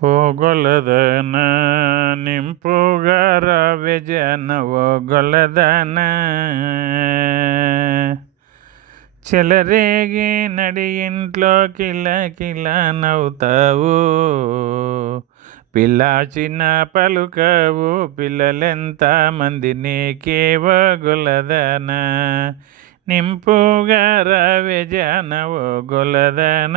ಹೋಗೊಲದನ ನಿಂಪುಗರ ವ್ಯಜನ ಹೋಗೊಲದನ చెలరేగి నడి ఇంట్లో కిల కిల నవ్వుతావు పిల్ల చిన్న పలుకవు పిల్లలెంత మంది నీకేవో గొలదన నింపుగా రవె జనవో గొలదన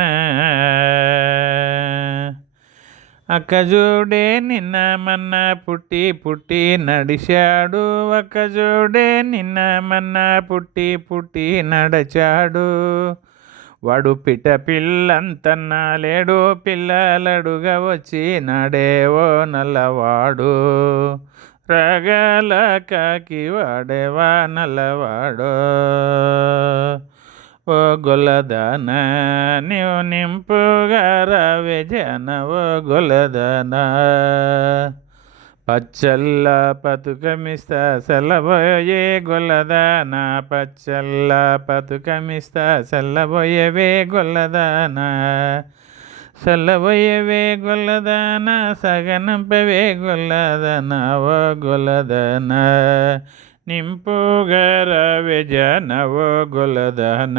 అక్కజోడే నిన్న మన్న పుట్టి పుట్టి నడిచాడు ఒక్కజోడే నిన్న మన్న పుట్టి పుట్టి నడచాడు వాడు పిట్ట పిల్లంతన్న లేడు పిల్లలడుగా వచ్చి నడేవో నల్లవాడు రగల కాకి వాడేవా నల్లవాడు ఓ గొల్లదన నీవు నింపుగా రవె జన ఓ గొల్లదన పచ్చల్ల పతుకమిస్తా సెల్లబోయే గొల్లదన పచ్చల్ల పతుకమిస్తా సెల్లబోయేవే గొల్లదన సెల్లబోయేవే గొల్లదన సగనంపవే గొల్లదన ఓ గొల్లదన నింపుగా రవె జన ఓ గొల్లదన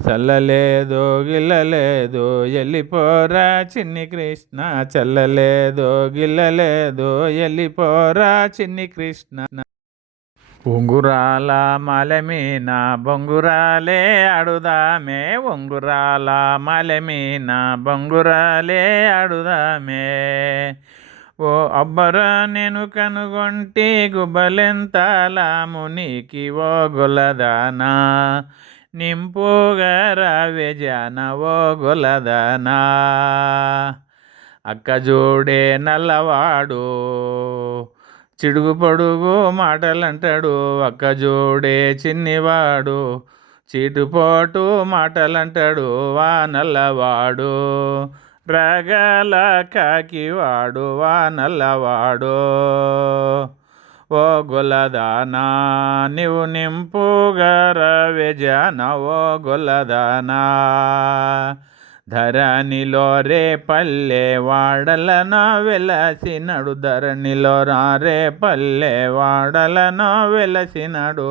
చల్లలేదో గిల్లలేదో ఎల్లిపోరా చిన్ని కృష్ణ చల్లలేదో గిల్లలేదో ఎల్లిపోరా చిన్ని కృష్ణ ఉంగురాల మాలమీన బొంగురాలే ఆడుదామే ఉంగురాల మాలమీన బొంగురాలే ఆడుదామే ఓ అబ్బరా నేను కనుగొంటి గుబ్బలెంతలాము నీకి ఓ గొల్లదనా నింపుగా రవె జన ఓ గొల్లదనా అక్కజోడే నల్లవాడు చిడుగు పొడుగు మాటలంటాడు అక్కజోడే చిన్నివాడు చీటుపోటు మాటలంటాడు వా నల్లవాడు రగల కాకి వాడు వా నల్లవాడు ఓ గొల్లదనా నీవు నింపుగా రవె జన ఓ గొల్లదనా ధరణిలో రే పల్లె వాడలను వెలసినడు ధరణిలో రే పల్లె వాడలను వెలసినడు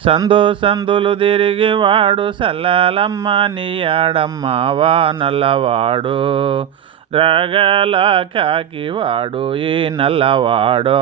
సందు సందులు తిరిగి వాడు సల్లాలమ్మ నీయాడమ్మ వా నల్లవాడు రగల కాకి వాడు ఈ నల్లవాడు.